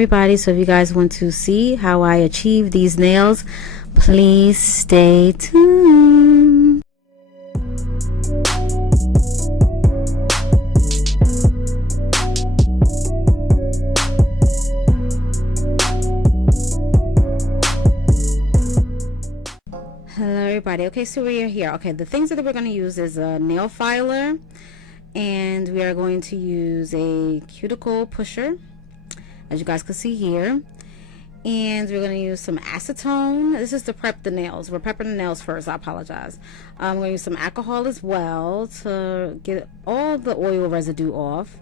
everybody, so if you guys want to see how I achieve these nails, please stay tuned. Hello everybody. Okay, so we are here. Okay, the things that we're going to use is a nail filer, and we are going to use a cuticle pusher, as you guys can see here, and we're going to use some acetone. This is to prep the nails. We're prepping the nails first. I apologize. I'm going to use some alcohol as well to get all the oil residue off.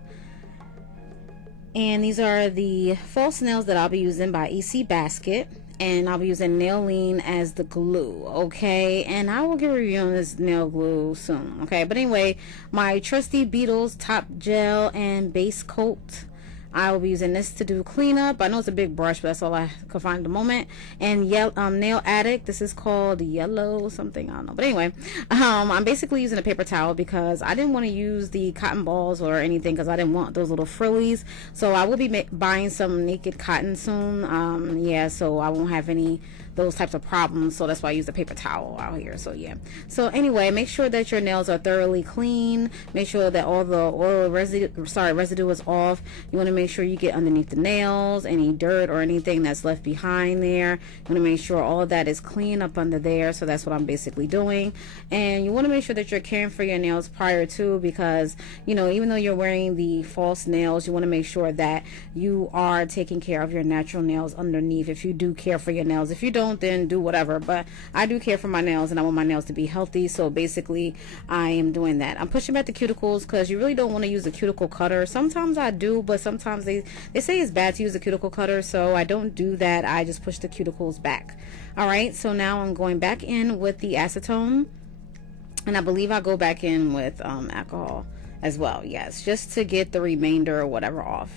And these are the false nails that I'll be using by EC Basket, and I'll be using Nailene as the glue. Okay, and I will give a review on this nail glue soon. Okay, but anyway, my trusty Beetles top gel and base coat, I will be using this to do cleanup. I know it's a big brush, but that's all I could find at the moment. And Nail Addict, this is called yellow something, I don't know. But anyway, I'm basically using a paper towel because I didn't want to use the cotton balls or anything because I didn't want those little frillies. So I will be buying some naked cotton soon. Yeah, so I won't have any those types of problems, so that's why I use the paper towel out here. So yeah, so anyway, make sure that your nails are thoroughly clean. Make sure that all the oil residue is off. You want to make sure you get underneath the nails, any dirt or anything that's left behind there. You want to make sure all of that is clean up under there. So that's what I'm basically doing. And you want to make sure that you're caring for your nails prior to, because you know, even though you're wearing the false nails, you want to make sure that you are taking care of your natural nails underneath. If you do care for your nails, if you don't, then do whatever, but I do care for my nails and I want my nails to be healthy. So basically I am doing that. I'm pushing back the cuticles because you really don't want to use a cuticle cutter. Sometimes I do, but sometimes they say it's bad to use a cuticle cutter, so I don't do that. I just push the cuticles back. All right, so now I'm going back in with the acetone, and I believe I'll go back in with alcohol as well. Yes, just to get the remainder or whatever off.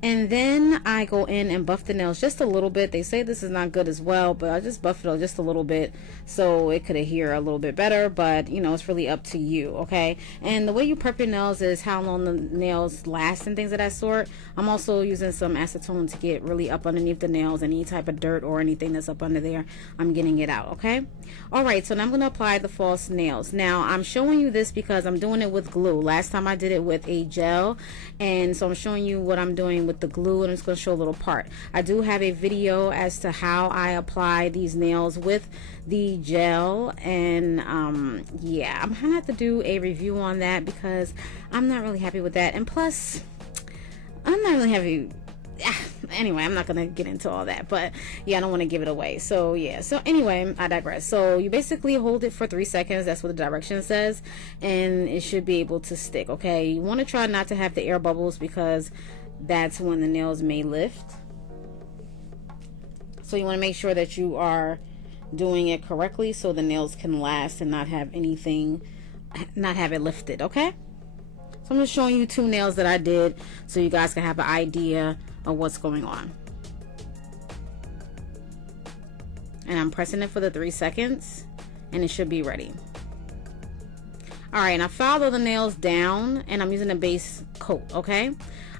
And then I go in and buff the nails just a little bit. They say this is not good as well, but I just buff it just a little bit so it could adhere a little bit better. But you know, it's really up to you. Okay, and the way you prep your nails is how long the nails last and things of that sort. I'm also using some acetone to get really up underneath the nails. Any type of dirt or anything that's up under there, I'm getting it out. Okay, all right, so now I'm going to apply the false nails. Now I'm showing you this because I'm doing it with glue. Last time I did it with a gel, and so I'm showing you what I'm doing with the glue, and it's going to show a little part. I do have a video as to how I apply these nails with the gel, and yeah, I'm gonna have to do a review on that because I'm not really happy with that, and plus I'm not really happy. Anyway, I'm not gonna get into all that, but yeah, I don't want to give it away. So yeah, so anyway, I digress. So you basically hold it for 3 seconds. That's what the direction says, and it should be able to stick. Okay, you want to try not to have the air bubbles because that's when the nails may lift. So you want to make sure that you are doing it correctly so the nails can last and not have anything, not have it lifted. Okay, so I'm just showing you 2 nails that I did so you guys can have an idea of what's going on. And I'm pressing it for the 3 seconds and it should be ready. All right, and I filed all the nails down and I'm using a base coat. Okay,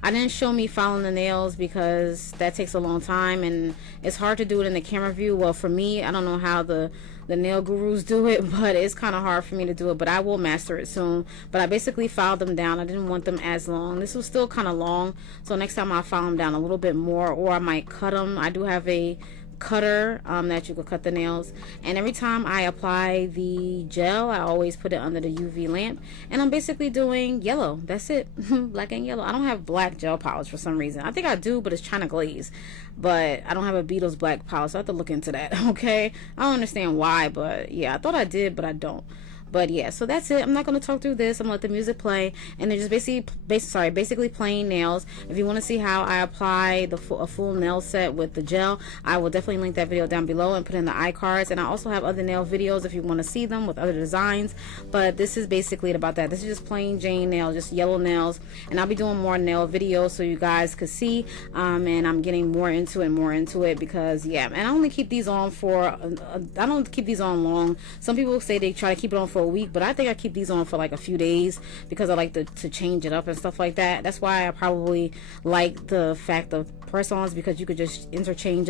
I didn't show me filing the nails because that takes a long time and it's hard to do it in the camera view. Well, for me, I don't know how the nail gurus do it, but it's kind of hard for me to do it, but I will master it soon. But I basically filed them down. I didn't want them as long. This was still kind of long, so next time I'll file them down a little bit more, or I might cut them. I do have a cutter that you could cut the nails, and every time I apply the gel I always put it under the UV lamp, and I'm basically doing yellow. That's it. Black and yellow. I don't have black gel polish for some reason. I think I do, but it's China glaze, but I don't have a Beetles black polish, so I have to look into that. Okay, I don't understand why, but yeah, I thought I did, but I don't. But yeah, so that's it. I'm not going to talk through this. I'm going to let the music play, and they're just basically plain nails. If you want to see how I apply a full nail set with the gel, I will definitely link that video down below and put in the iCards. And I also have other nail videos if you want to see them with other designs. But this is basically about that. This is just plain Jane nails, just yellow nails, and I'll be doing more nail videos so you guys could see. And I'm getting more into it because yeah, and I only keep these on for I don't keep these on long. Some people say they try to keep it on for for a week, but I think I keep these on for like a few days because I like to change it up and stuff like that. That's why I probably like the fact of press-ons, because you could just you could change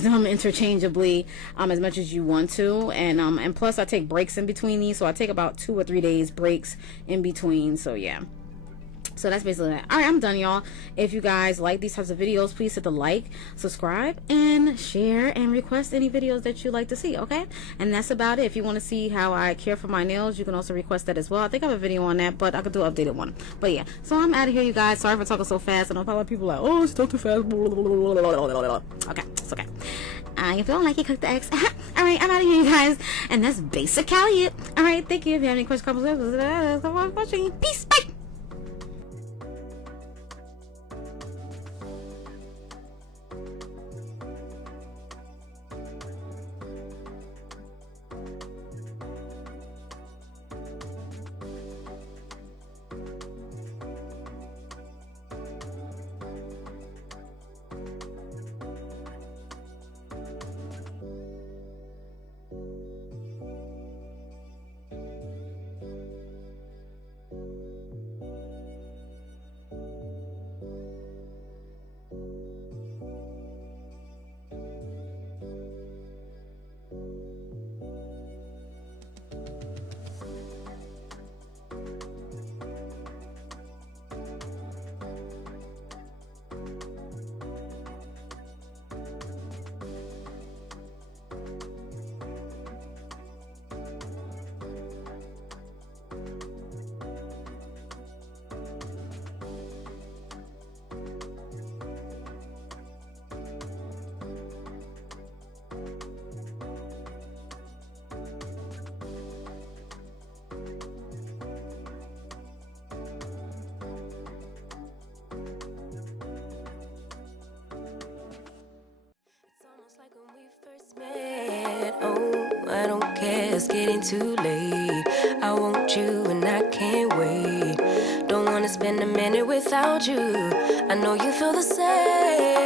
them interchangeably as much as you want to, and plus I take breaks in between these, so I take about 2 or 3 days breaks in between. So yeah, so that's basically that. All right, I'm done, y'all. If you guys like these types of videos, please hit the like, subscribe, and share, and request any videos that you like to see, okay? And that's about it. If you want to see how I care for my nails, you can also request that as well. I think I have a video on that, but I could do an updated one. But yeah, so I'm out of here, you guys. Sorry for talking so fast. I know a lot of people are like, oh, it's still too fast. Okay, it's okay. If you don't like it, cook the eggs. All right, I'm out of here, you guys. And that's basically it. All right, thank you. If you have any questions, comments, peace, bye. Oh, I don't care, it's getting too late. I want you and I can't wait. Don't wanna spend a minute without you. I know you feel the same.